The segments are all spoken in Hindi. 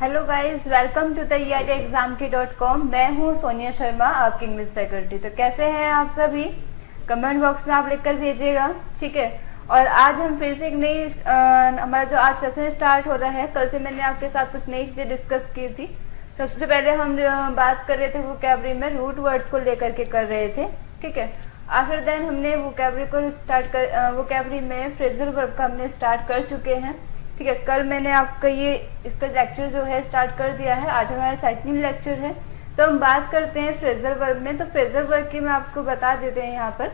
Hello guys, welcome to taiyaariexamki.com। मैं हूँ सोनिया शर्मा, आपकी इंग्लिश फैकल्टी। तो कैसे हैं आप सभी? कमेंट बॉक्स में आप लिखकर भेजिएगा, ठीक है। और आज हम फिर से एक नई हमारा जो आज सेशन स्टार्ट हो रहा है। कल से मैंने आपके साथ कुछ नई चीज़ें डिस्कस की थी। सबसे पहले हम बात कर रहे थे वोकैबुलरी में रूट वर्ड्स को लेकर के कर रहे थे, ठीक है। आफ्टर देन हमने वोकैबुलरी को स्टार्ट कर वोकैबुलरी में फ्रेजल वर्ब का हमने स्टार्ट कर चुके हैं, ठीक है। कल मैंने आपका इसका लेक्चर जो है स्टार्ट कर दिया है। आज हमारा सेकंड लेक्चर है। तो हम बात करते हैं फ्रेजल वर्ब में। तो फ्रेजल वर्ब की मैं आपको बता देते हैं यहाँ पर,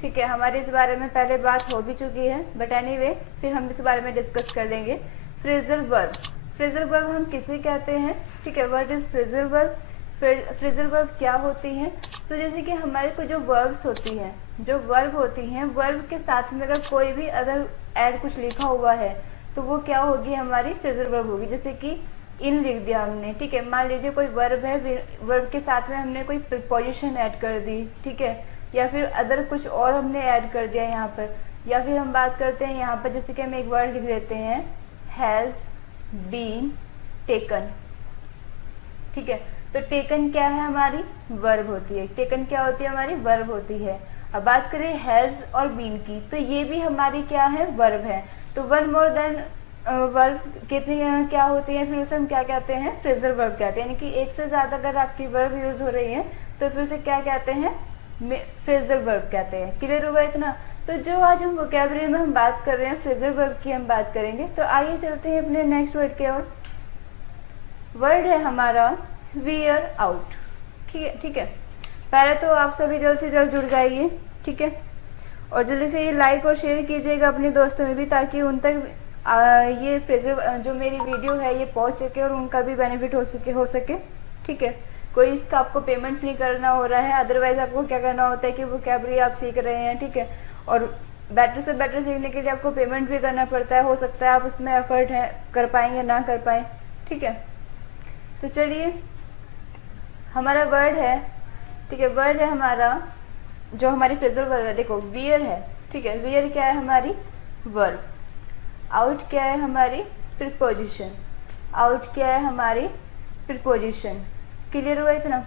ठीक है। हमारे इस बारे में पहले बात हो भी चुकी है, बट एनीवे फिर हम इस बारे में डिस्कस कर लेंगे। फ्रेजल वर्ब, फ्रेजल वर्ब हम किसे कहते हैं, ठीक है। What is phrasal verb? Phrasal verb क्या होती हैं? तो जैसे कि हमारे को जो वर्ब्स होती हैं, जो वर्ब होती हैं, वर्ब के साथ में अगर कोई भी अगर ऐड कुछ लिखा हुआ है तो वो क्या होगी, हमारी फ्रेजल वर्ब होगी। जैसे कि इन लिख दिया हमने, ठीक है। मान लीजिए कोई वर्ब है, वर्ब के साथ में हमने कोई प्रीपोजिशन ऐड कर दी, ठीक है, या फिर अदर कुछ और हमने ऐड कर दिया यहाँ पर। या फिर हम बात करते हैं यहाँ पर, जैसे कि हम एक वर्ड लिख देते हैं, हैज बीन टेकन, ठीक है। तो टेकन क्या है, हमारी वर्ब होती है। टेकन क्या होती है, हमारी वर्ब होती है। अब बात करें हैज और बीन की, तो ये भी हमारी क्या है, वर्ब है। तो वन मोर देन वर्ब कितनी क्या होती है, फिर उसे हम क्या कहते हैं, फ्रेजल वर्ब कहते हैं। यानी कि एक से ज्यादा अगर आपकी वर्ब यूज हो रही है तो फिर उसे क्या कहते हैं, फ्रेजल वर्ब कहते हैं। क्लियर हुआ इतना? तो जो आज हम वोकैबुलरी में हम बात कर रहे हैं, फ्रेजल वर्ब की हम बात करेंगे। तो आइए चलते हैं अपने नेक्स्ट वर्ड की ओर। वर्ड है हमारा वियर आउट, ठीक है। पहले तो आप सभी जल्द से जल्द जुड़ जाइए, ठीक है। और जल्दी से ये लाइक और शेयर कीजिएगा अपने दोस्तों में भी, ताकि उन तक ये फ्रेजल जो मेरी वीडियो है ये पहुंच सके और उनका भी बेनिफिट हो सके, ठीक है। कोई इसका आपको पेमेंट नहीं करना हो रहा है, अदरवाइज आपको क्या करना होता है कि वोकैबुलरी आप सीख रहे हैं, ठीक है। और बेटर से बेटर सीखने के लिए आपको पेमेंट भी करना पड़ता है। हो सकता है आप उसमें एफर्ट है कर पाएँ या ना कर पाएँ, ठीक है। तो चलिए, हमारा वर्ड है, ठीक है। वर्ड है हमारा जो हमारी फ्रेजल वर्ब है, देखो वियर है, ठीक है। वियर क्या है, हमारी वर्ब। आउट क्या है, हमारी प्रीपोजिशन। आउट क्या है, हमारी प्रीपोजिशन। क्लियर हुआ इतना?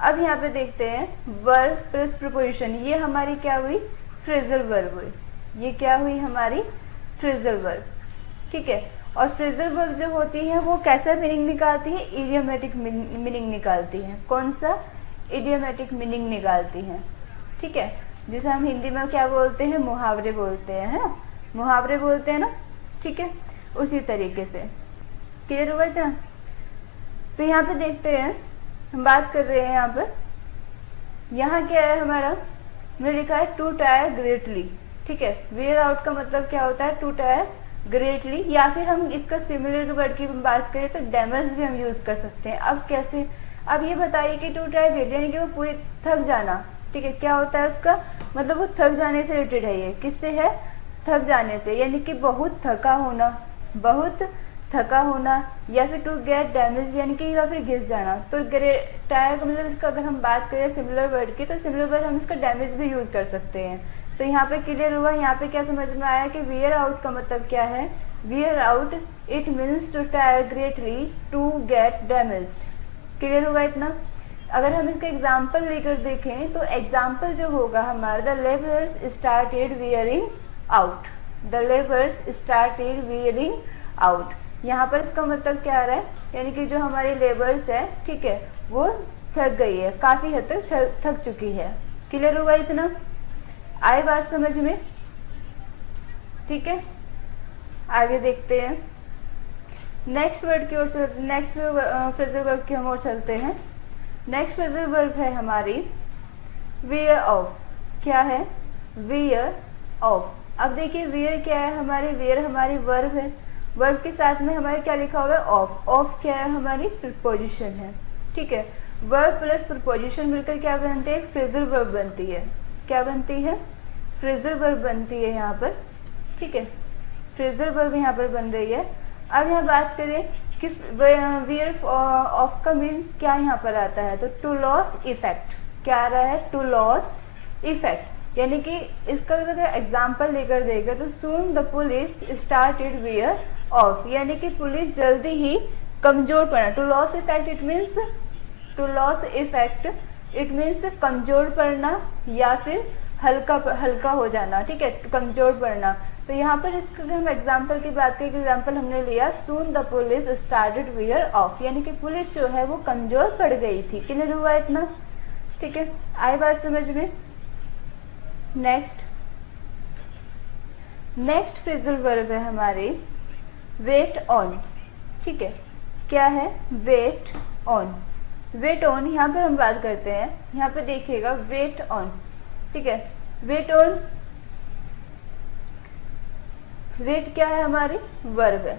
अब यहाँ पे देखते हैं वर्ब प्लस प्रीपोजिशन, ये हमारी क्या हुई, फ्रेजल वर्ब हुई। ये क्या हुई, हमारी फ्रेजल वर्ब, ठीक है। और फ्रेजल वर्ब जो होती है वो कैसा मीनिंग निकालती है, इडियोमेटिक मीनिंग निकालती है। कौन सा? इडियोमेटिक मीनिंग निकालती है, ठीक है। जिसे हम हिंदी में क्या बोलते हैं, मुहावरे बोलते हैं, है ना, मुहावरे बोलते हैं ना, ठीक है। उसी तरीके से क्लियर हुआ था? तो यहाँ पे देखते हैं, हम बात कर रहे हैं यहाँ पर, यहाँ क्या है हमारा, मैंने लिखा है टू टायर ग्रेटली, ठीक है। वेयर आउट का मतलब क्या होता है, टू टायर ग्रेटली। या फिर हम इसका सिमिलर वर्ड की बात करें तो डैमेज भी हम यूज कर सकते हैं। अब कैसे? अब ये बताइए कि टू टायर ग्रेटली यानी कि वो पूरी थक जाना, ठीक है। क्या होता है उसका मतलब, वो थक जाने से रिलेटेड है। ये किससे है, थक जाने से, यानी कि बहुत थका होना, बहुत थका होना। या फिर टू गेट डैमेज यानी कि या फिर घिस जाना। तो टायर का मतलब, इसका अगर हम बात करें सिमिलर वर्ड की, तो सिमिलर वर्ड हम इसका डैमेज भी यूज कर सकते हैं। तो यहाँ पे क्लियर हुआ? यहाँ पे क्या समझ में आया कि वियर आउट का मतलब क्या है, wear out it means to tire greatly to get damaged. Clear हुआ इतना? अगर हम इसका एग्जाम्पल लेकर देखें तो एग्जाम्पल जो होगा हमारा, the labourers started wearing out. The labourers started wearing out. यहाँ पर इसका मतलब क्या आ रहा है, यानी कि जो हमारी लेबर्स है, ठीक है, वो थक गई है, काफी हद तक थक चुकी है। क्लियर हुआ इतना? आई बात समझ में? ठीक है, आगे देखते हैं नेक्स्ट वर्ड की ओर, नेक्स्ट फ्रेजल वर्ब की हम ओर चलते हैं। नेक्स्ट फ्रेजल वर्ब है हमारी वेयर ऑफ। क्या है, वेयर ऑफ। अब देखिए वेयर क्या है, हमारी वेयर हमारी वर्ब है। वर्ब के साथ में हमारे क्या लिखा हुआ है, ऑफ। ऑफ क्या है, हमारी प्रीपोजिशन है, ठीक है। वर्ब प्लस प्रीपोजिशन मिलकर क्या बनती है, एक फ्रेजल वर्ब बनती है। क्या बनती है, फ्रेजल वर्ब बनती है यहाँ पर, ठीक है। फ्रेजल वर्ब यहाँ पर बन रही है। अब यहाँ बात करें कि वेयर ऑफ का मीन्स क्या यहाँ पर आता है, तो टू लॉस इफेक्ट। क्या आ रहा है, टू लॉस इफेक्ट। यानी कि इसका अगर एग्जाम्पल लेकर देगा तो soon the police started wear off, यानी कि पुलिस जल्दी ही कमजोर पड़ना, to loss effect it means, to loss effect it means कमजोर पड़ना या फिर हल्का हो जाना, ठीक है, कमजोर पड़ना। तो यहाँ पर इसके हम एग्जाम्पल की बात करें, एग्जाम्पल हमने लिया सून the police started wear off, यानी कि पुलिस जो है वो कमजोर पड़ गई थी। क्लियर हुआ इतना, ठीक है, आई बात समझ में। नेक्स्ट फ्रेजल वर्ब है हमारी वेट ऑन, ठीक है, क्या है, वेट ऑन। वेट ऑन यहाँ पर हम बात करते हैं, यहाँ पे देखिएगा वेट ऑन, ठीक है, वेट ऑन, वेट क्या है हमारी, वर्ब है,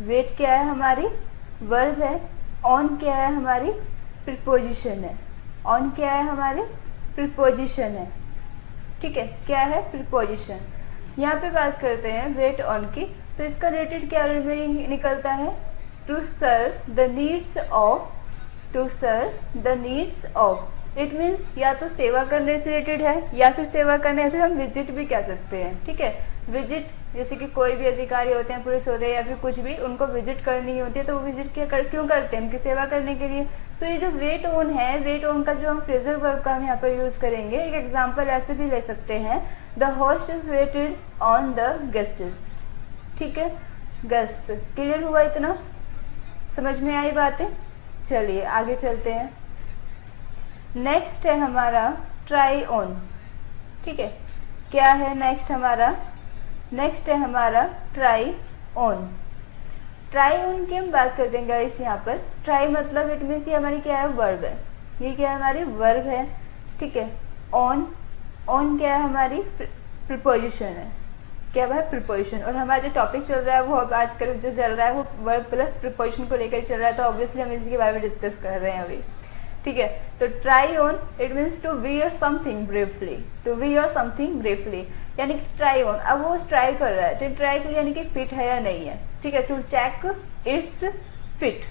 वेट क्या है हमारी, वर्ब है, ऑन क्या है हमारी, प्रीपोजिशन है, ऑन क्या है हमारी, प्रीपोजिशन है, ठीक है, क्या है, प्रीपोजिशन। यहाँ पे बात करते हैं वेट ऑन की, तो इसका रिलेटेड क्या मीनिंग निकलता है, to serve the needs of, to serve the needs of, it means या तो सेवा करने से रिलेटेड है या फिर सेवा करने, या फिर हम विजिट भी कह सकते हैं, ठीक है, विजिट, जैसे कि कोई भी अधिकारी होते हैं, पुलिस होते हैं या फिर कुछ भी, उनको विजिट करनी होती है तो वो विजिट क्यों करते हैं, उनकी सेवा करने के लिए। तो ये जो वेट ऑन है, वेट ऑन का जो हम फ्रेजल वर्ब का हम यहाँ पर यूज करेंगे, एक एग्जांपल ऐसे भी ले सकते हैं, the hostess waited on the guests, ठीक है, गेस्ट्स। क्लियर हुआ इतना, समझ में आई बातें। चलिए आगे चलते हैं। नेक्स्ट है हमारा ट्राई ऑन, ठीक है, क्या है नेक्स्ट हमारा, नेक्स्ट है हमारा ट्राई ऑन। ट्राई ऑन की हम बात कर देंगे इस यहाँ पर, ट्राई मतलब इट मीन्स ये हमारी क्या है, वर्ब है, ये क्या है हमारी वर्ब है, ठीक है, ऑन, ऑन क्या है हमारी, प्रीपोजिशन है, क्या है प्रीपोजिशन। और हमारा जो टॉपिक चल रहा है वो अब आजकल जो चल रहा है वो वर्ब प्लस प्रीपोजिशन को लेकर चल रहा है, तो ऑब्वियसली हम इसके बारे में डिस्कस कर रहे हैं अभी, ठीक है। तो try on it means to wear something briefly, to wear something briefly, यानी कि ट्राई ऑन, अब वो ट्राई कर रहा है, तो ट्राई को यानी कि फिट है या नहीं है, ठीक है, टू चेक इट्स फिट,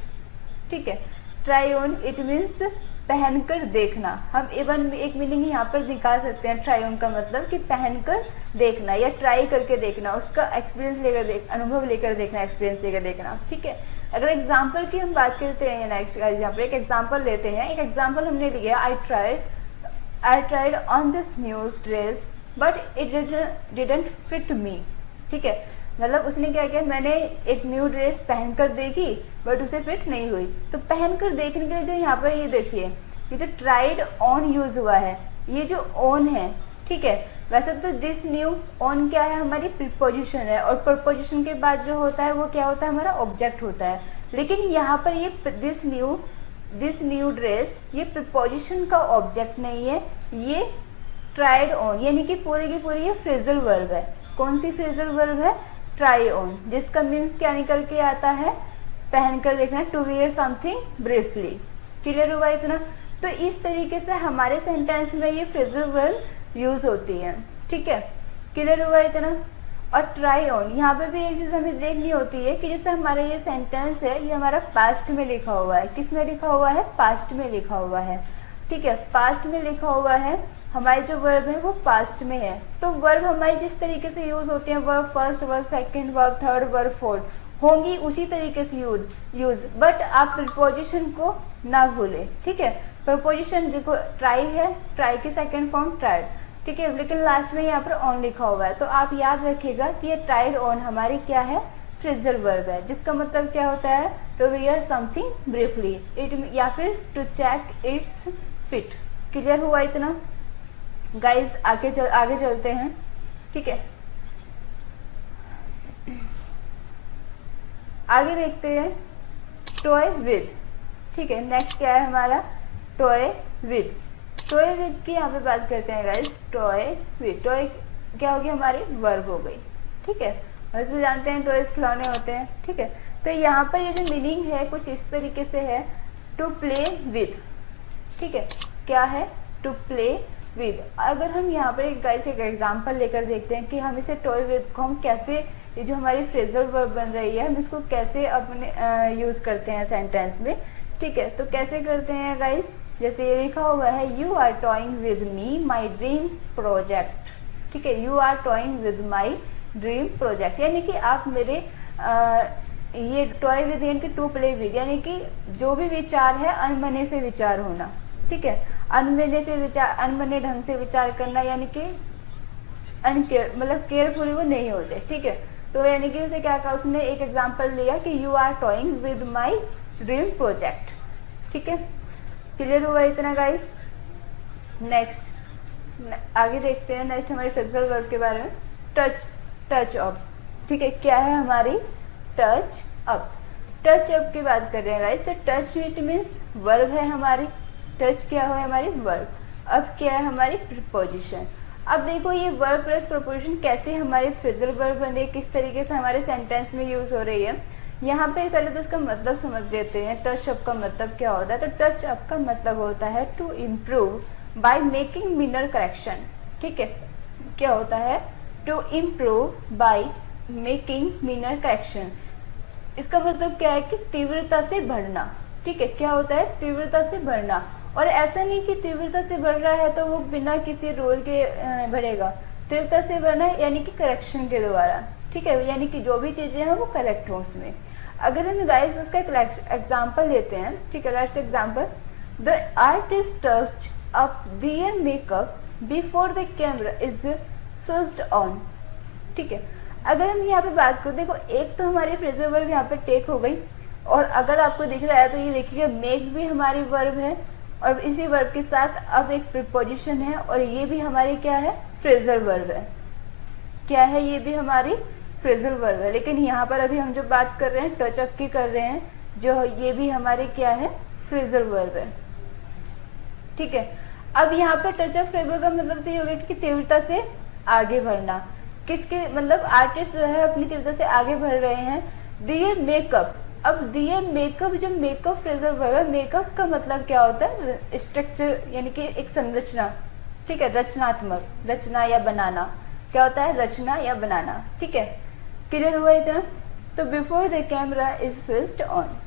ठीक है। ट्राई ऑन इट मीन्स पहनकर देखना, हम इवन एक मीनिंग यहाँ पर निकाल सकते हैं, ट्राई ऑन का मतलब कि पहनकर देखना या ट्राई करके देखना, उसका एक्सपीरियंस लेकर अनुभव लेकर देखना, एक्सपीरियंस लेकर देखना, ठीक है। अगर एग्जाम्पल की हम बात करते हैं, नेक्स्ट यहाँ पर एक एग्जाम्पल लेते हैं, एक एग्जाम्पल हमने लिया, I tried on this new dress but it didn't fit me, ठीक है, मतलब उसने क्या किया, मैंने एक न्यू ड्रेस पहनकर देखी बट उसे फिट नहीं हुई। तो पहनकर देखने के लिए जो यहाँ पर ये देखिए, ये जो ट्राइड ऑन यूज हुआ है, ये जो ऑन है, ठीक है, वैसे तो दिस न्यू, ऑन क्या है हमारी प्रीपोजिशन है, और प्रीपोजिशन के बाद जो होता है वो क्या होता है हमारा ऑब्जेक्ट होता है, लेकिन यहाँ पर ये दिस न्यू ड्रेस ये प्रीपोजिशन का ऑब्जेक्ट नहीं है, ये ट्राइड ऑन यानी कि पूरी की पूरी ये फ्रेजल वर्ब है। कौन सी फ्रेजल वर्ब है, ट्राई ऑन, जिसका मीन्स क्या निकल के आता है, पहनकर देखना, to wear something briefly. Clear हुआ इतना। तो इस तरीके से हमारे सेंटेंस में ये फ्रेजल वर्ब यूज होती है, ठीक है, क्लियर हुआ इतना। और ट्राई ऑन, यहाँ पे भी एक चीज हमें देखनी होती है कि जैसे हमारा ये सेंटेंस है, ये हमारा पास्ट में लिखा हुआ है, किस में लिखा हुआ है, पास्ट में लिखा हुआ है, ठीक है, पास्ट में लिखा हुआ है, हमारी जो वर्ब है वो पास्ट में है। तो वर्ब हमारी जिस तरीके से यूज होती है, verb first, verb second, verb third, verb fourth होंगी उसी तरीके से यूज, बट आप प्रीपोजिशन को ना भूलें, ठीक है। प्रीपोजिशन जो ट्राई है, ट्राई की सेकंड फॉर्म ट्राइड, ठीक है, लेकिन लास्ट में यहाँ पर ऑन लिखा हुआ है, तो आप याद रखिएगा कि ये ट्राइड ऑन हमारी क्या है, फ्रेजल वर्ब है, जिसका मतलब क्या होता है, to wear something briefly, it या फिर to check its fit. Clear हुआ इतना गाइज। आगे चलते हैं, ठीक है, आगे देखते हैं टॉय विद, ठीक है, नेक्स्ट क्या है हमारा, टॉय विद। टॉय विद की यहाँ पे बात करते हैं गाइज, टॉय विद, टॉय क्या होगी हमारी वर्ब हो गई, ठीक है, वैसे जानते हैं टॉयज खिलौने होते हैं, ठीक है। तो यहाँ पर ये जो मीनिंग है कुछ इस तरीके से है, टू प्ले विद, ठीक है, क्या है, टू प्ले विद। अगर हम यहाँ पर एक गाइस एक एग्जांपल लेकर देखते हैं कि हम इसे टॉय विद को हम कैसे, ये जो हमारी फ्रेजल वर्ब बन रही है, हम इसको कैसे अपने यूज करते हैं सेंटेंस में, ठीक है। तो कैसे करते हैं गाइस, जैसे ये लिखा हुआ है, you are toying with me my dreams project, ठीक है, you are toying with my dream project, यानी कि आप मेरे ये टॉय विद यानी कि टू प्ले विद, यानी कि जो भी विचार है अनबने से विचार होना, ठीक है, अनबने से विचार, अनबने ढंग से विचार करना, यानी कि अनकेयर मतलब केयरफुली वो नहीं होते, ठीक है। तो यानी कि उसे क्या कहा, उसने एक एग्जांपल लिया कि you are toying with my dream project, ठीक है। क्लियर हुआ इतना गाइस? नेक्स्ट आगे देखते हैं, नेक्स्ट हमारे फ्रेजल वर्ब के बारे में। टच, टच अप, ठीक है, क्या है हमारी टच अप। टच अप की बात कर रहे हैं गाइस, तो टच इट मीन्स वर्ब है हमारी, टच क्या है हमारी वर्ब, अब क्या है हमारी प्रीपोजिशन। अब देखो ये वर्ब प्लस प्रीपोजिशन कैसे हमारे फ्रेजल वर्ब बने, किस तरीके से हमारे सेंटेंस में यूज हो रही है। यहाँ पे पहले तो इसका मतलब समझ लेते हैं, टच अप का मतलब क्या होता है। तो टच अप का मतलब होता है to improve by making minor correction, ठीक है, क्या होता है, to improve by making minor correction. इसका मतलब क्या है कि तीव्रता से बढ़ना, ठीक है, क्या होता है, तीव्रता से बढ़ना। और ऐसा नहीं कि तीव्रता से बढ़ रहा है तो वो बिना किसी रोल के बढ़ेगा, तीव्रता से बढ़ना यानी कि करेक्शन के द्वारा, ठीक है, यानी कि जो भी चीजें हैं वो करेक्ट हो उसमें। अगर हम गाइस इसका एक एग्जांपल लेते हैं, ठीक है, let's example, the artist touched up their makeup before the camera is switched on, ठीक है। अगर हम यहाँ पे बात करें, देखो एक तो हमारी फ्रेजल वर्ब यहाँ पे टेक हो गई, और अगर आपको दिख रहा है तो ये देखिएगा मेक भी हमारी वर्ब है, और इसी वर्ब के साथ अब एक प्रीपोजिशन है, और ये भी हमारी क्या है, फ्रेजल वर्ब है, क्या है, ये भी हमारी फ्रेजल वर्ब है। लेकिन यहाँ पर अभी हम जो बात कर रहे हैं टच अप की कर रहे हैं, जो ये भी हमारी क्या है, फ्रेजल वर्ब है, ठीक है। अब यहाँ पर टच अप फ्रेजल का मतलब तो ये हो गया कि तीव्रता से आगे बढ़ना, किसके मतलब आर्टिस्ट जो है अपनी तीव्रता से आगे बढ़ रहे हैं। दिए मेकअप, अब दिए मेकअप, जो मेकअप फ्रेजल वर्ब है, मेकअप का मतलब क्या होता है, स्ट्रक्चर यानी कि एक संरचना, ठीक है, रचनात्मक, रचना या बनाना, क्या होता है, रचना या बनाना, ठीक है। क्लियर हुआ इतना? तो before the camera is switched on,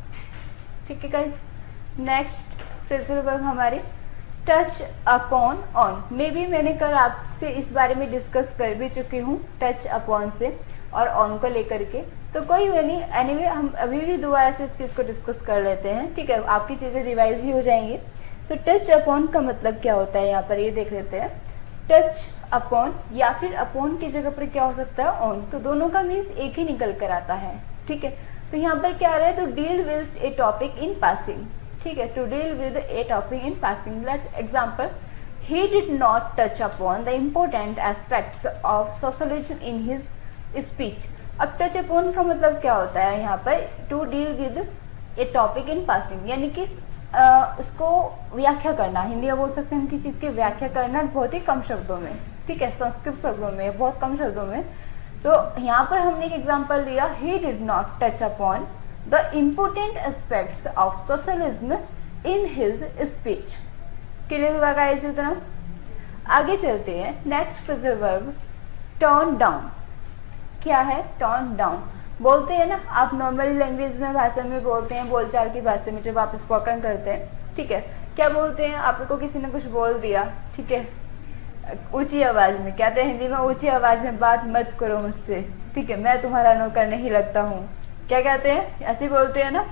ठीक है गाइस। नेक्स्ट फ्रेजल वर्ब हमारी touch upon on. May be मैंने कल आपसे इस बारे में डिस्कस कर भी चुकी हूँ, टच अपॉन से और ऑन को लेकर के, तो कोई नहीं, एनीवे हम अभी भी दोबारा से इस चीज को डिस्कस कर लेते हैं, ठीक है, आपकी चीजें रिवाइज ही हो जाएंगी। तो टच अपॉन का मतलब क्या होता है, यहाँ पर ये देख लेते हैं। टच अपॉन या फिर अपॉन की जगह पर क्या हो सकता है, ऑन, तो दोनों का मीन्स एक ही निकल कर आता है, ठीक है। तो यहाँ पर क्या आ रहा है, तो deal with a topic in passing, ठीक है, to deal with a topic in passing. Let's example, he did not touch upon the important aspects of socialism in his speech। अब टच अपॉन का मतलब क्या होता है यहाँ पर, to deal with a topic in passing, यानी कि उसको व्याख्या करना, हिंदी में बोल सकते हैं हम किसी चीज की व्याख्या करना बहुत ही कम शब्दों में, ठीक है, संस्कृत शब्दों में, बहुत कम शब्दों में। तो यहाँ पर हमने एक एग्जाम्पल लिया, he did not touch upon the important aspects of socialism in his speech। Clear हुआ गाइस इतना? आगे चलते हैं, next phrasal verb turn down. क्या है, टर्न डाउन, बोलते हैं ना आप नॉर्मली लैंग्वेज में, भाषा में बोलते हैं, बोलचाल की भाषा में जब आप स्पोकन करते हैं, ठीक है, क्या बोलते हैं, आपको किसी ने कुछ बोल दिया, ठीक है, ऊंची आवाज में, कहते हैं हिंदी में ऊंची आवाज में बात मत करो मुझसे, ठीक है, मैं तुम्हारा नौकर नहीं लगता हूँ, क्या कहते हैं, ऐसे बोलते हैं ना।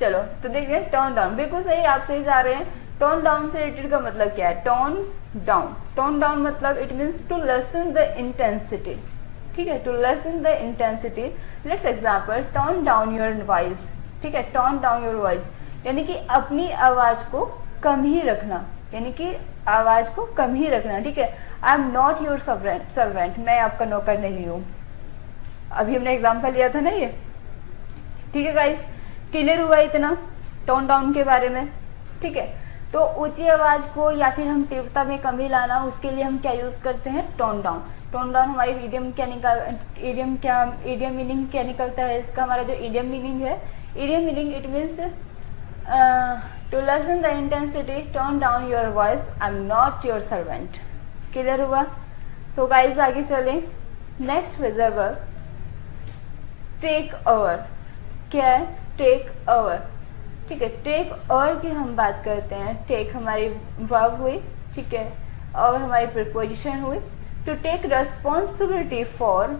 चलो तो देखिए टर्न डाउन, बिल्कुल सही, आप सही जा रहे हैं। टोन डाउन से रिलेटेड का मतलब क्या है, टोन डाउन, टोन डाउन मतलब it means to lessen the intensity, ठीक है, to lessen the intensity. Let's example, tone down your voice, ठीक है, टोन डाउन योर वॉइस यानी कि अपनी आवाज को कम ही रखना, यानी कि आवाज को कम ही रखना, ठीक है। आई एम नॉट योर सर्वेंट, मैं आपका नौकर नहीं हूँ, अभी हमने एग्जाम्पल लिया था ना ये, ठीक है गाइस। क्लियर हुआ इतना टोन डाउन के बारे में, ठीक है। तो ऊंची आवाज को या फिर हम तीव्रता में कमी लाना, उसके लिए हम क्या यूज करते हैं, टोन डाउन। टोन डाउन हमारी इडियम मीनिंग क्या निकलता है इसका, हमारा जो इडियम मीनिंग है, idiom meaning it means to lessen the intensity, tone down your voice, I am not your servant. Clear हुआ? तो गाइस आगे चलें, next phrasal verb take over. क्या है, टेक ओवर, ठीक है। टेक ओवर की हम बात करते हैं, टेक हमारी वर्ब हुई, ठीक है, और हमारी प्रीपोजिशन हुई। टू टेक रेस्पॉन्सिबिलिटी फॉर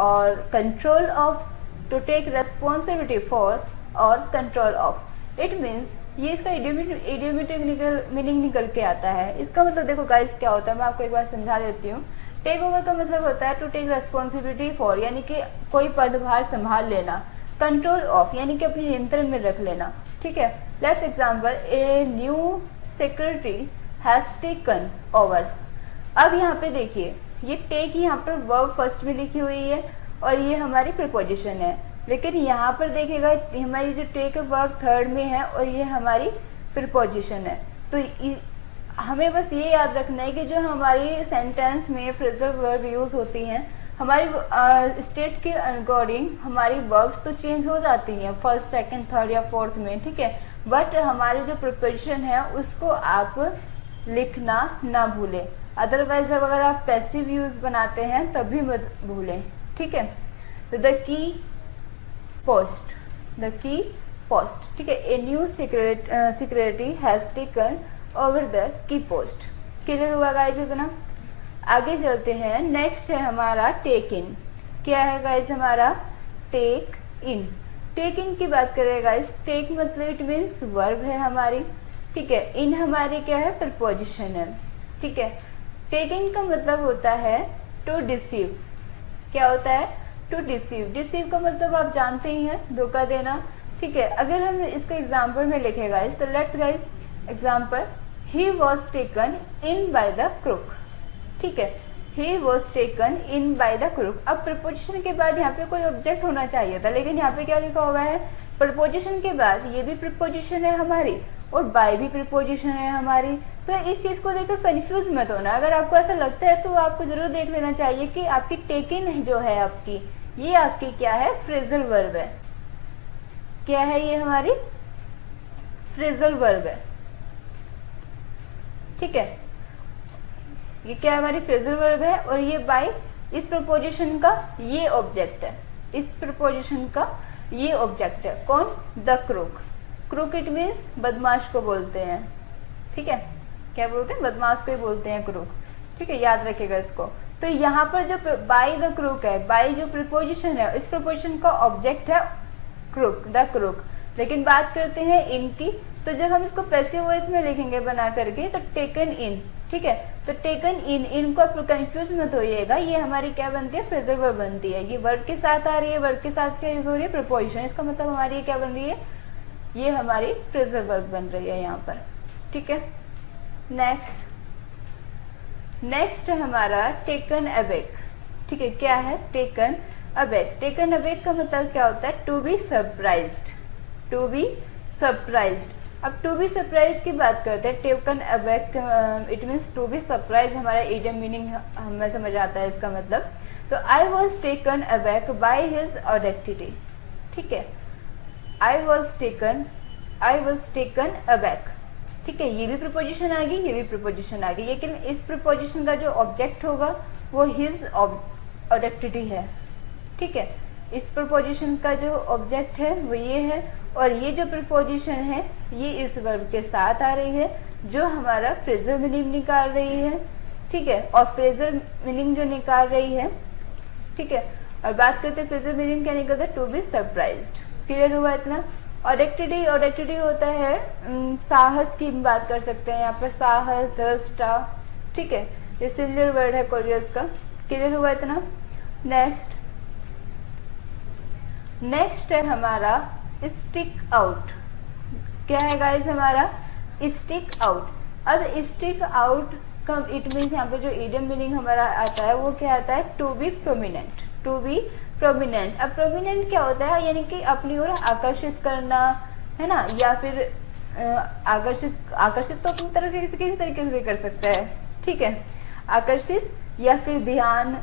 और control of to take responsibility for और कंट्रोल ऑफ। इट मीन्स ये इसका इडियोमेटिक मीनिंग निकल के आता है। इसका मतलब देखो गाइस क्या होता है, मैं आपको एक बार समझा देती हूँ। टेक ओवर का मतलब होता है टू टेक रेस्पॉन्सिबिलिटी फॉर, यानी कि कोई पदभार संभाल लेना। कंट्रोल ऑफ यानी कि अपने नियंत्रण में रख लेना, ठीक है। Let's example, a new secretary has taken over. अब यहाँ पे देखिए, ये टेक यहाँ पर वर्ब फर्स्ट में लिखी हुई है और ये हमारी प्रीपोजिशन है, लेकिन यहाँ पर देखिएगा हमारी जो टेक वर्ब थर्ड में है और ये हमारी प्रीपोजिशन है। तो हमें बस ये याद रखना है कि जो हमारी सेंटेंस में फ्रेजल वर्ब यूज होती हैं, हमारी स्टेट के अकॉर्डिंग हमारी वर्ब्स तो चेंज हो जाती हैं फर्स्ट, सेकंड, थर्ड या फोर्थ में, ठीक है। बट हमारी जो प्रीपोजिशन है उसको आप लिखना ना भूलें, अदरवाइज अगर आप पैसिव यूज बनाते हैं तभी मत भूलें, ठीक है। तो the key post, the key post, ठीक है। A new secretary has taken over the key post. Clear हुआ गाइस इतना? आगे चलते हैं। नेक्स्ट है हमारा टेक इन। क्या है गाइस हमारा? टेक इन। टेक इन की बात करें गाइस, टेक मतलब इट मीन्स वर्ब है हमारी, ठीक है। इन हमारी क्या है? प्रपोजिशन है, ठीक है। टेक इन का मतलब होता है टू डिसीव। क्या होता है? To deceive. डिसीव का मतलब आप जानते ही हैं, धोखा देना, ठीक है। अगर हम इसको एग्जाम्पल में लिखे गाइस, तो let's guys example, he was taken in by the crook, ठीक है। He was taken in by the crook. अब प्रपोजिशन के बाद यहाँ पे कोई ऑब्जेक्ट होना चाहिए था, लेकिन यहाँ पे क्या लिखा हुआ है? प्रपोजिशन के बाद ये भी प्रपोजिशन है हमारी और बाय भी प्रपोजिशन है हमारी। तो इस चीज को देखकर कंफ्यूज मत होना। अगर आपको ऐसा लगता है तो आपको जरूर देख लेना चाहिए कि आपकी टेकन जो है आपकी, ये आपकी क्या है? फ्रेजल वर्ब है। क्या है ये? हमारी फ्रेजल वर्ब है, ठीक है। ये क्या हमारी फ्रेजल वर्ब है और ये बाय इस प्रपोजिशन का ये ऑब्जेक्ट है, इस प्रपोजिशन का ये ऑब्जेक्ट है। कौन? The crook. Crook it means बदमाश को बोलते हैं, ठीक है। क्या बोलते हैं? बदमाश को ही बोलते हैं क्रूक, ठीक है। याद रखिएगा इसको। तो यहाँ पर जो बाय द क्रूक है, बाय जो प्रीपोजिशन है, इस प्रीपोजिशन का ऑब्जेक्ट है क्रूक, द क्रूक। लेकिन बात करते हैं इन की, तो जब हम इसको पैसिव वॉइस में लिखेंगे बना करके, तो टेकन इन, ठीक है। तो टेकन इन, इनको आप कंफ्यूज मत होइएगा, ये हमारी क्या बनती है? फ्रेजल वर्ब बनती है। ये वर्ब के साथ आ रही है, वर्ब के साथ क्या यूज हो रही है? प्रीपोजिशन। इसका मतलब हमारी क्या बन रही है? ये हमारी फ्रेजल वर्ब बन रही है यहाँ पर, ठीक है। नेक्स्ट है हमारा टेकन अबैक, ठीक है। क्या है? Taken aback. टेकन अबैक का मतलब क्या होता है? To be surprised, to be surprised. अब टू बी सरप्राइज की बात करते हैं। Taken aback it means to be surprise, हमारा इडियम मीनिंग हमें समझ आता है इसका मतलब। तो I was taken aback by his audacity, ठीक है। आई वॉज टेकन अबैक, ठीक है। ये भी प्रीपोजिशन आ गई, ये भी प्रीपोजिशन आ गई, लेकिन इस प्रीपोजिशन का जो ऑब्जेक्ट होगा वो हिज ऑडेक्टिटी है, ठीक है। इस प्रीपोजिशन का जो ऑब्जेक्ट है वो ये है, और ये जो प्रीपोजिशन है ये इस वर्ब के साथ आ रही है, जो हमारा फ्रेजल मीनिंग निकाल रही है, ठीक है। और फ्रेजल मीनिंग जो निकाल रही है, ठीक है। और बात करते हैं फ्रेजल मीनिंग क्या निकलता है? To be surprised. क्लियर हुआ इतना? ऑडेक्टिटी, ऑडेक्टिटी होता है साहस की बात कर सकते हैं यहाँ पर, साहस, दृष्टा, ठीक है। ये सिमिलर वर्ड है कोरियस का। क्लियर हुआ इतना? नेक्स्ट है हमारा स्टिक आउट। क्या है गाइस हमारा? Stick out. अब स्टिक आउट का इट मीन्स यहाँ पे जो इडियम मीनिंग हमारा आता है वो क्या आता है? To be prominent, to be prominent. अब प्रोमिनेंट क्या होता है? यानी कि अपनी ओर आकर्षित करना, है ना, या फिर आकर्षित तो अपनी तरह से किसी तरीके से भी कर सकता है, ठीक है। आकर्षित या फिर ध्यान,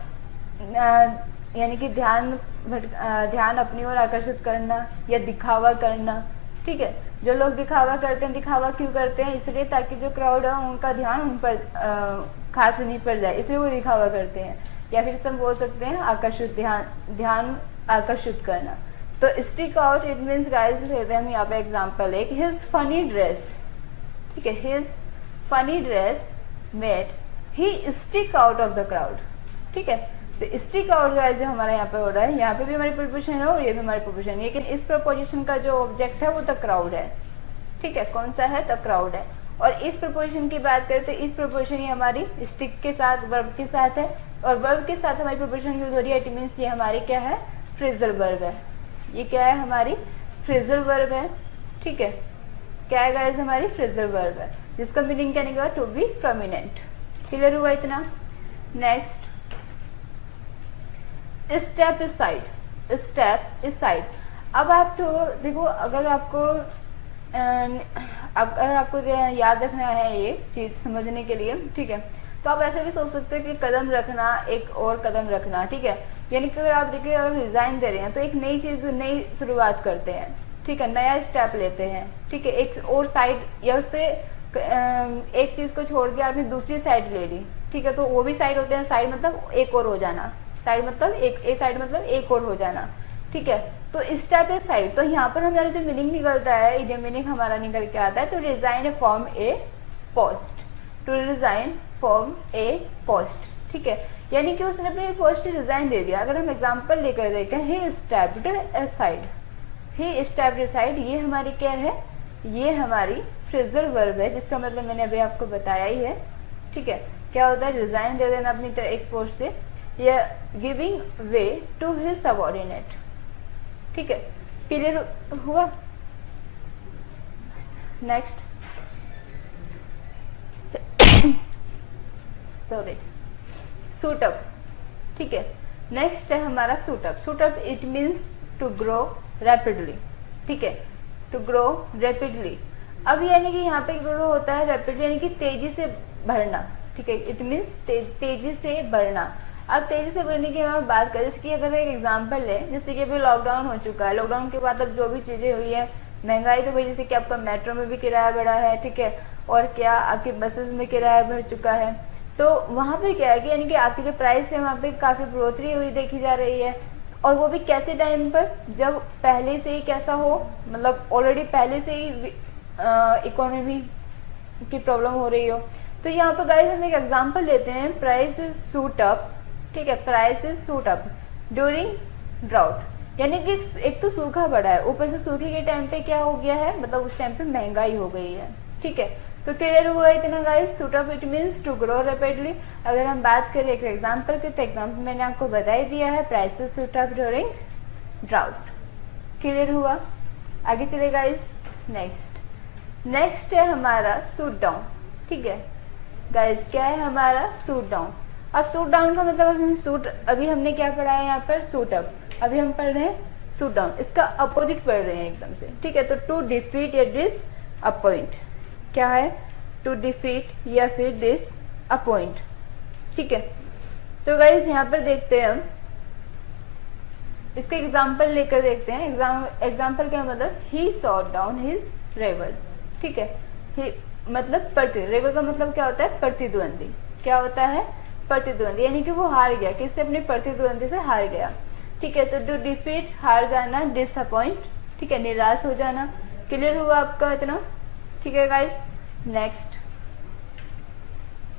यानी कि ध्यान अपनी ओर आकर्षित करना या दिखावा करना, ठीक है। जो लोग दिखावा करते हैं, दिखावा क्यों करते हैं? इसलिए ताकि जो क्राउड है उनका ध्यान उन पर खास नहीं पड़ जाए, इसलिए वो दिखावा करते हैं। या फिर हम बोल सकते हैं आकर्षित, ध्यान आकर्षित करना। तो stick out it means guys, लेते हैं हम यहाँ पे एग्जांपल एक, हिज फनी ड्रेस, ठीक है। His funny dress made he stick out of the crowd, ठीक है। तो स्टिक आउट गाइस जो हमारा यहाँ पे हो रहा है, यहाँ पे भी हमारी प्रीपोजिशन है और ये भी हमारी प्रीपोजिशन है, लेकिन इस प्रीपोजिशन का जो ऑब्जेक्ट है वो द क्राउड है। ठीक है, कौन सा है? द क्राउड है। और इस प्रीपोजिशन की बात करें तो इस प्रीपोजिशन ये हमारी स्टिक के साथ वर्ब के साथ है, और वर्ब के साथ हमारी प्रीपोजिशन यूज हो रही है। इट मीन्स ये हमारी क्या है? फ्रेजल वर्ब है। ये क्या है? हमारी फ्रेजल वर्ब है। ठीक है, क्या है गाइस? हमारी फ्रेजल वर्ब है, जिसका मीनिंग क्या निकला? To be prominent. क्लियर हुआ इतना? Next, step is side. Step is side. अब आप तो देखो, अगर आपको याद रखना है ये चीज समझने के लिए, ठीक है, तो आप ऐसे भी सोच सकते हैं कि कदम रखना, एक और कदम रखना। ठीक है, यानी कि अगर आप देखिए, अगर रिजाइन दे रहे हैं तो एक नई चीज, नई शुरुआत करते हैं। ठीक है, नया स्टेप लेते हैं। ठीक है, एक और साइड या उससे एक चीज को छोड़ के आपने दूसरी साइड ले ली। ठीक है, तो वो भी साइड होते हैं। साइड मतलब एक और हो जाना, साइड मतलब एक साइड मतलब एक और हो जाना। ठीक है, तो स्टेप इज साइड। तो यहाँ पर हमारा जो मीनिंग निकलता है, इडियम मीनिंग हमारा निकल के आता है, तो resign from a post. To resign from a post. ठीक है, यानी कि उसने अपने पोस्ट रिजाइन दे दिया। अगर हम एग्जांपल लेकर देखें, ही स्टेप्ड असाइड। ही स्टेप्ड असाइड, ये हमारी क्या है? ये हमारी फ्रेजल वर्ब है, जिसका मतलब मैंने अभी आपको बताया ही है। ठीक है, क्या होता है? रिजाइन दे देना अपनी तरह एक पोस्ट से, या giving way to his subordinate. ठीक है, क्लियर हुआ? Next, sorry, suit up. ठीक है, नेक्स्ट है हमारा suit up. Suit up it means to grow rapidly. ठीक है, टू ग्रो रैपिडली। अब यानी कि यहाँ पे ग्रो होता है रैपिडली, यानी कि तेजी से बढ़ना। ठीक है, इट मीन्स तेजी से बढ़ना। अब तेजी से बढ़ने की हम बात करें, जैसे कि अगर एक एग्जांपल ले, जैसे कि अभी लॉकडाउन हो चुका है, लॉकडाउन के बाद अब जो भी चीजें हुई है, महंगाई तो भाई, जैसे कि आपका मेट्रो में भी किराया बढ़ा है। ठीक है, और क्या आपके बसेस में किराया बढ़ चुका है। तो वहां पे क्या है कि यानी कि आपकी जो प्राइस है वहां पे काफी बढ़ोतरी हुई देखी जा रही है। और वो भी कैसे टाइम पर? जब पहले से ही कैसा हो, मतलब ऑलरेडी पहले से ही इकोनॉमी की प्रॉब्लम हो रही हो। तो यहाँ पर गाइस हम एक एग्जांपल लेते हैं, प्राइस इज शूट अप। ठीक है, price is shoot up during drought, यानी कि एक तो सूखा पड़ा है, ऊपर से सूखे के टाइम पे क्या हो गया है, मतलब उस टाइम पे महंगाई हो गई है। ठीक है, तो क्लियर हुआ इतना guys? Shoot up it means to grow rapidly. अगर हम बात करें एक एग्जांपल की, तो एग्जांपल मैंने आपको बता ही दिया है, price is shoot up during drought. Clear हुआ? आगे चले गाइस। नेक्स्ट है हमारा सूट डाउन। ठीक है गाइस, क्या है हमारा? Suit down. अब सूट डाउन का मतलब अभी हमने क्या पढ़ा है यहाँ पर? Suit up. अभी हम पढ़ रहे हैं सूट डाउन, इसका अपोजिट पढ़ रहे हैं एकदम से। ठीक है, तो टू डिफीट या डिस अपॉइंट। क्या है? टू डिफीट या फिर डिस अपॉइंट। ठीक है, तो गाइस यहाँ पर देखते हैं हम इसका एग्जाम्पल लेकर देखते हैं। एग्जाम्पल क्या मतलब? ही सॉट डाउन हिज रेवल। ठीक है, ही मतलब रेवल का मतलब क्या होता है? प्रतिद्वंदी। क्या होता है? प्रतिद्वंदी, यानी कि वो हार गया, किससे? अपने प्रतिद्वंदी से हार गया। ठीक है, तो टू डिफीट हार जाना, डिसअपॉइंट। ठीक है, निराश हो जाना। क्लियर हुआ आपका इतना? ठीक है गाइस।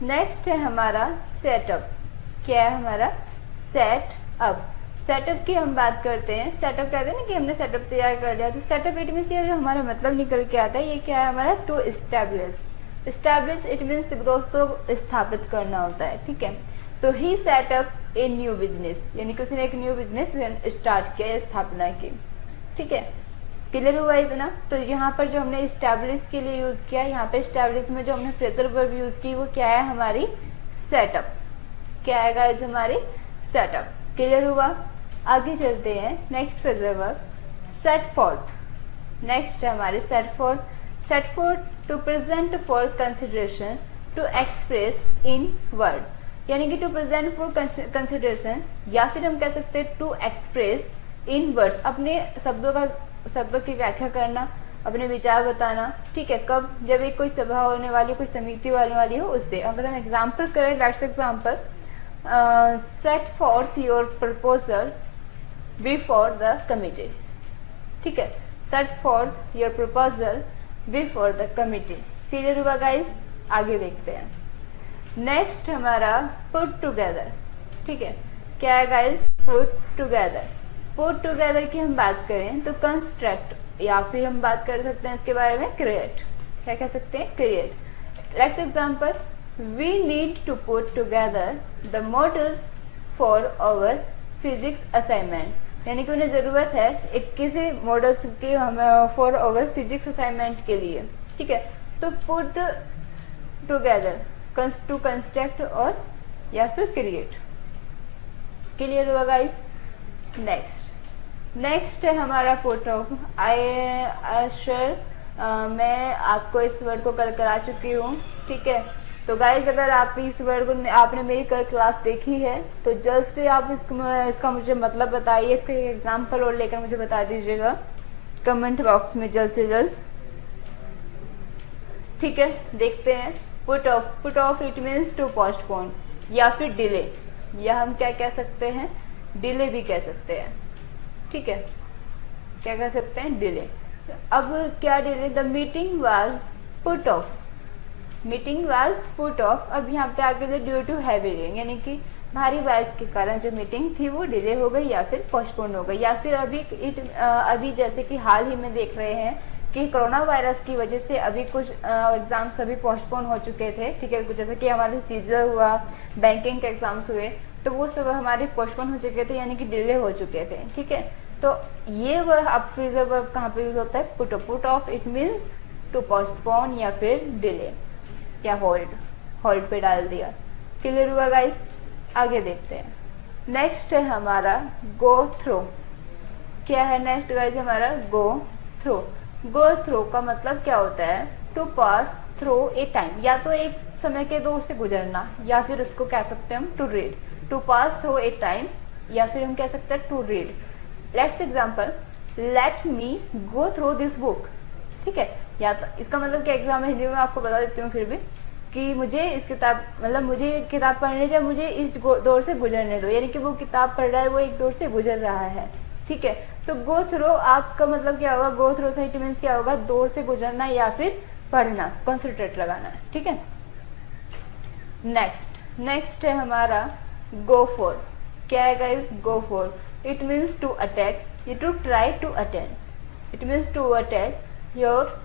नेक्स्ट है हमारा सेटअप। क्या है हमारा? सेटअप। सेटअप की हम बात करते हैं। सेटअप कहते हैं ना कि हमने सेटअप तैयार कर लिया, तो सेटअप इट मीन्स ये जो हमारा मतलब निकल के आता है, ये क्या है हमारा? To establish. Establish it means दोस्तों स्थापित करना होता है। ठीक है, तो he set up a new business, यानी कि उसने एक न्यू बिजनेस स्टार्ट किया, स्थापना की। ठीक है, क्लियर हुआ इतना? तो यहाँ पर जो हमने एस्टैब्लिश के लिए यूज किया, यहाँ पे एस्टैब्लिश में जो हमने फ्रेजल वर्ब यूज की वो क्या है? हमारी सेटअप। क्या है गाइस? हमारी सेटअप। क्लियर हुआ? आगे चलते हैं। Next phrasal verb set forth. Next है हमारे set forth. Set forth to present for consideration, to express in word, यानी कि टू प्रेजेंट फॉर कंसिडरेशन, या फिर हम कह सकते हैं टू एक्सप्रेस इन वर्ड्स, अपने शब्दों की व्याख्या करना, अपने विचार बताना। ठीक है, कब? जब एक कोई सभा होने वाली, कोई समिति होने वाली हो उससे। अगर हम एग्जाम्पल करें, let's example set forth your proposal before the committee. ठीक है, set forth your proposal before the committee. Clear हुआ गाइस? आगे देखते हैं। नेक्स्ट हमारा पुट टुगेदर। ठीक है, क्या है guys, put together. Put together की हम बात करें तो कंस्ट्रक्ट, या फिर हम बात कर सकते हैं इसके बारे में क्रिएट। क्या कह सकते हैं, create. Let's example, we need to put together the models for our physics assignment, यानी कि उन्हें जरूरत है एक किसी मॉडल्स की हमें फॉर आवर फिजिक्स असाइनमेंट के लिए, ठीक है। तो पुट टुगेदर, टू कंस्ट्रक्ट और या फिर क्रिएट। क्लियर हुआ गाइस। नेक्स्ट है हमारा पुट ऑफ। आई श्योर मैं आपको इस वर्ड को कल करा चुकी हूँ, ठीक है। तो गाइस अगर आप इस वर्ड को आपने मेरी कल क्लास देखी है तो जल्द से आप इसका मुझे मतलब बताइए, इसका एग्जाम्पल और लेकर मुझे बता दीजिएगा कमेंट बॉक्स में जल्द से जल्द, ठीक है। देखते हैं put off. Put off it means to postpone या फिर डिले, या हम क्या कह सकते हैं, डिले भी कह सकते हैं, ठीक है। क्या कह सकते हैं, डिले। अब क्या delay, the meeting was put off, meeting was put off. अब यहाँ पे आगे ड्यू टू हैवी रेन, यानी कि भारी बारिश के कारण जो मीटिंग थी वो डिले हो गई या फिर पोस्टपोन हो गई, या फिर अभी जैसे कि हाल ही में देख रहे हैं कि कोरोना वायरस की वजह से अभी कुछ एग्जाम्स अभी पोस्टपोन हो चुके थे, ठीक है। जैसे कि हमारे सीजर हुआ, बैंकिंग के एग्जाम्स हुए, तो वो सब हमारे पोस्टपोन हो चुके थे, यानी कि डिले हो चुके थे, ठीक है। तो ये वर्ब अब फ्रीजर वर्ब कहाँ पे यूज होता है, put off. Put off it means to postpone या फिर डिले या होल्ड पे डाल दिया। क्लियर हुआ गाइस। आगे देखते हैं। नेक्स्ट है हमारा गो थ्रू। क्या है नेक्स्ट गाइस हमारा, गो थ्रू। गो थ्रू का मतलब क्या होता है, to pass through a time, या तो एक समय के दौर से गुजरना, या फिर उसको कह सकते हैं हम to read, to pass through a time, या फिर हम कह सकते हैं to read. Let's example, let me go through this book, ठीक है। या तो इसका मतलब क्या एग्जाम है, हिंदी में आपको बता देती हूँ फिर भी, कि मुझे इस किताब मतलब मुझे किताब पढ़ने जब मुझे इस दौर से गुजरने दो, यानी कि वो किताब पढ़ रहा है, वो एक दौर से गुजर रहा है, ठीक है। तो गो थ्रू आपका मतलब क्या होगा, गो थ्रू से इट मीन्स क्या होगा, दौर से गुजरना या फिर पढ़ना, कंसंट्रेट लगाना, ठीक है। नेक्स्ट है हमारा गो फॉर। क्या है guys, go for it means to attack, ये to try to attend, it means to attack your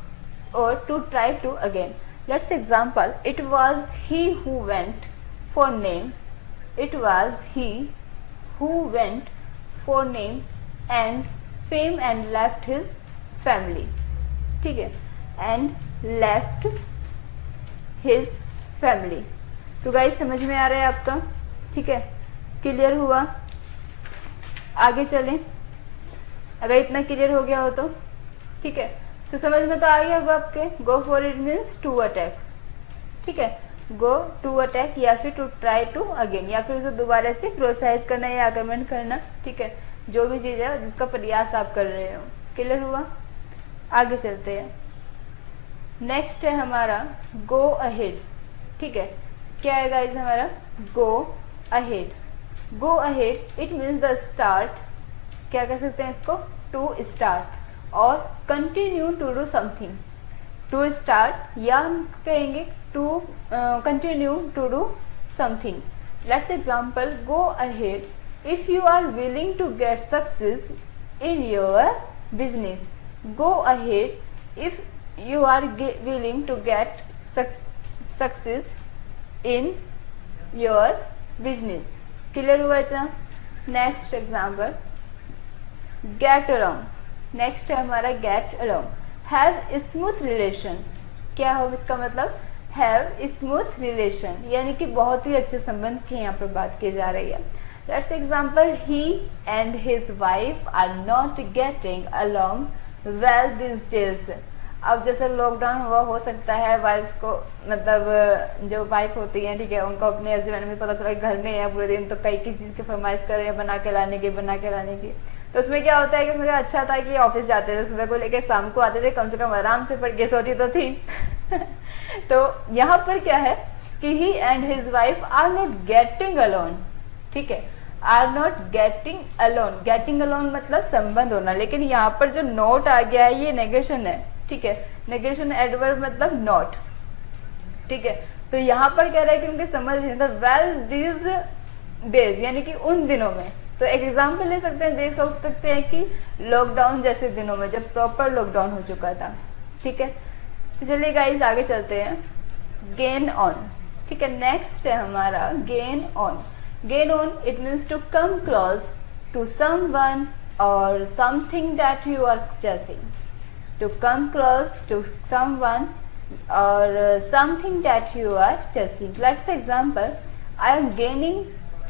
or to try to again. Let's example, it was he who went for name, it was he who went for name and fame and left his family, ठीक है, and left his family। तो गाइस समझ में आ रहा है आपका, ठीक है, क्लियर हुआ। आगे चलें, अगर इतना क्लियर हो गया हो तो ठीक है, तो समझ में तो आ गया होगा आपके। Go for it means to attack, ठीक है, गो टू अटैक या फिर टू ट्राई टू अगेन, या फिर उसे दोबारा से प्रोत्साहित करना या आक्रमण करना, ठीक है, जो भी चीज है जिसका प्रयास आप कर रहे हो। क्लियर हुआ। आगे चलते हैं। नेक्स्ट है हमारा गो अहेड, ठीक है। क्या है गाइस हमारा, go ahead. Go ahead it means the start, क्या कह सकते हैं इसको, टू स्टार्ट और continue to do something, to start या हम कहेंगे to continue to do something. Let's example, go ahead if you are willing to get success in your business. Go ahead if you are willing to get success in your business. Clear हुआ इतना। Next example, get around. Next है हमारा get along. Have smooth relation, क्या हो इसका मतलब, हैव स्मूथ रिलेशन, यानी कि बहुत ही अच्छे संबंध की यहाँ पर बात की जा रही है। Let's example, he and his wife are not getting along well this days. अब जैसे लॉकडाउन हुआ, हो सकता है वाइफ को मतलब जो वाइफ होती है, ठीक है, उनको अपने हस्बैंड में पता चला घर में है पूरे दिन, तो कई किसी चीज की फरमाइश कर रहे हैं बना के लाने की। तो उसमें क्या होता है कि मुझे अच्छा था कि ऑफिस जाते थे, सुबह को लेके शाम को आते थे, कम से कम आराम से पढ़ के सोती तो थी। तो यहाँ पर क्या है कि he and his wife are not getting along, ठीक है, are not getting along. Getting along मतलब संबंध होना, लेकिन यहाँ पर जो नॉट आ गया है ये नेगेशन है, ठीक है, नेगेशन एडवर्ब मतलब नॉट, ठीक है। तो यहाँ पर कह रहा है कि उनके समझ नहीं था, वेल दिस डेज यानी कि उन दिनों में। तो एक एग्जाम्पल ले सकते हैं, दे सोच सकते हैं कि लॉकडाउन जैसे दिनों में जब प्रॉपर लॉकडाउन हो चुका था। ठीक है, तो चलिए गाइस आगे चलते हैं। गेन ऑन, ठीक है, नेक्स्ट है हमारा gain on. Gain on it means to come close to someone और something that you are chasing. To come close to someone or something that you are chasing. Let's example, I am gaining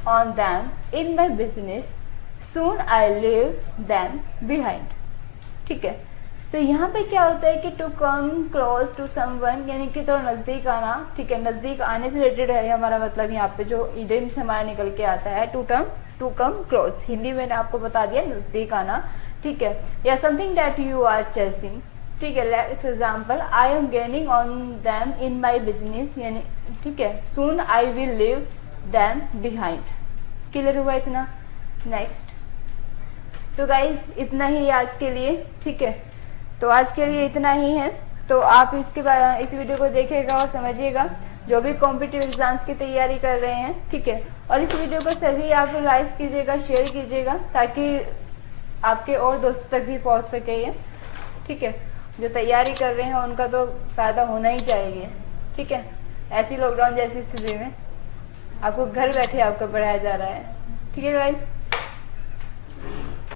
on them in my business. Soon I leave them behind. ठीक है, तो यहाँ पे क्या होता है कि to come close to someone यानी कि थोड़ा नज़दीक आना। ठीक है, नज़दीक आने से रिलेटेड है हमारा मतलब यहाँ पे जो इडियम्स हमारा निकल के आता है टू कम क्लोज। हिंदी में मैंने आपको बता दिया नज़दीक आना। ठीक है, या something that you are chasing. ठीक है, let's example, I am gaining on them in my business यानी ठीक है, soon I will leave them behind. Clear हुआ इतना? नेक्स्ट, तो गाइज इतना ही आज के लिए। ठीक है, तो आज के लिए इतना ही है। तो आप इस वीडियो को देखिएगा और समझिएगा जो भी कॉम्पिटिटिव एग्जाम्स की तैयारी कर रहे हैं। ठीक है, और इस वीडियो को सभी आप लाइक कीजिएगा, शेयर कीजिएगा ताकि आपके और दोस्तों तक भी पहुंच सके ये। ठीक है, जो तैयारी कर रहे हैं उनका तो फायदा होना ही चाहिए। ठीक है, ऐसी लॉकडाउन जैसी स्थिति में आपको घर बैठे आपको पढ़ाया जा रहा है। ठीक है गाइस।